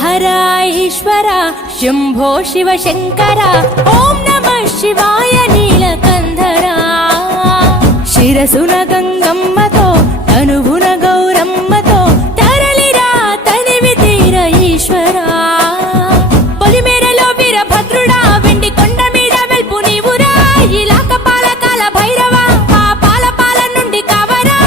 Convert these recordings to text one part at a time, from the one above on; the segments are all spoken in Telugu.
హర ఈశ్వర శంభో శివ శంకర ఓం నమః శివాయ నీలకంధర శిరసున గంగమ్మతో తనువున గౌరమ్మతో తరలిరా తనివి తీర ఈశ్వర పొలిమేరలో వీరభద్రుడా వెండి కొండ మీద వెల్పు నీవురా ఇలాక పాలకాల భైరవ ఆ పాల నుండి కావరా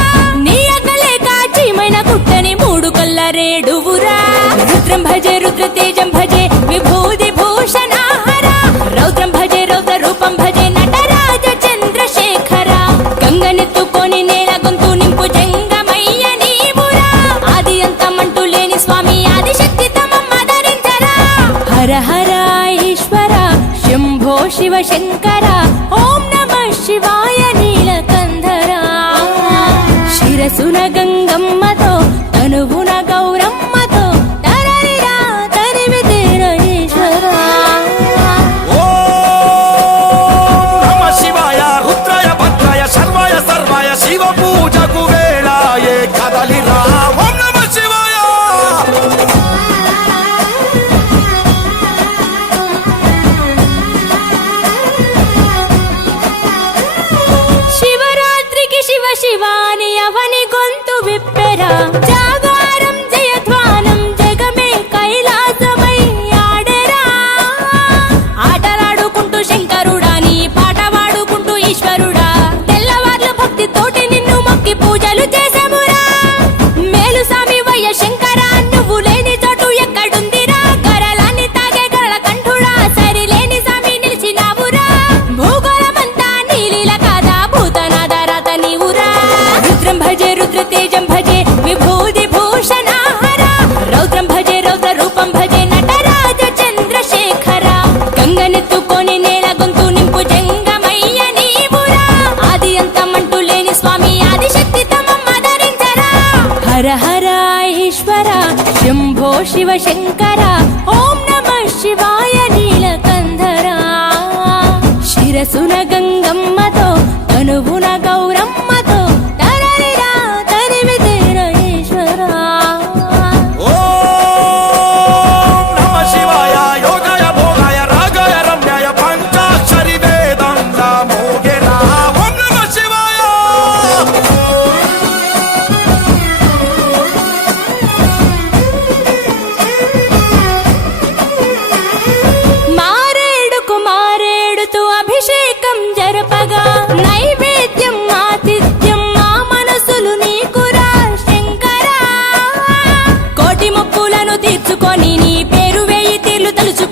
నీ అగ్గలేక చీమైన కుట్టని మూడు కల్ల రేడువురా రుద్రం భజే రుద్ర తేజం భజే విభూతి భూషణాహర రౌద్రం భజే రౌద్ర రూపం భజే నటరాజ చంద్రశేఖర గంగనెత్తుకొని నేల గొంతు నింపు జంగమయ్య నీవురా ఆది అంతమంటూ లేని స్వామి ఆదిశక్తి తమమ్మ ధరించరా హర హర ఈశ్వర శంభో శివ శంకర ఓం నమః శివాయ నీలకంధర శిరసున గంగమ్మతో తనువున గౌరమ్మతో తరలిరా తనివి తీర ఈశ్వర నమ శివాయ రుద్రాయ భద్రాయ సర్వాయ సర్వాయ శివ పూజకు వేళాయే కదలిరా ఓం నమ శివాయ శివరాత్రికి శివ శివాని అవని గొంతు విప్పెరా జాగారం జయధ్వానం జగమే కైలాసమై ఆడెరా ఆటలాడుకుంటూ శంకరుడాని పాట పాడుకుంటూ ఈశ్వరుడా తెల్లవార్లు భక్తి తోటి నిన్ను మొక్కి పూజలు చేసామురా మేలు సామి వయ్య శంకర నువ్వు లేని చోటు ఎక్కడుందిరా గరలాన్ని తాగే గరళ కంఠుడా సరిలేని సామి నిలిచినావురా భూగోళమంతా నీలీల కాదా భూతనాద రాత నీవురా రుద్రం భజే రుద్ర తేజం భజే విభూతి భూషణాహర రౌద్రం భజే రౌద్ర రూపం భజే నటరాజ చంద్రశేఖర గంగనెత్తుకొని నేల గొంతు నింపు జంగమయ్య నీవురా ఆది అంతమంటూ లేని స్వామి ఆదిశక్తి తమమ్మ ధరించరా హర హర ఈశ్వర శంభో శివ శంకర ఓం నమః శివాయ నీలకంధర శిరసున గంగమ్మతో తనువున గౌరమ్మతో తరలిరా తనివి తీర ఈశ్వర ఓం నమ శివాయ యోగాయ భోగాయ రాగాయ రమ్యాయ పంచాక్షరి వేదంగా మోగెరా ఓం నమ శివాయ మారేడుకు మారేడుతూ అభిషేకం జరపగా నైవేద్యం ఆతిథ్యం మా మనసులు నీకురా శంకర కోటి మొక్కులను తీర్చుకొని నీ పేరు వేయి తీర్లు తలుచుకో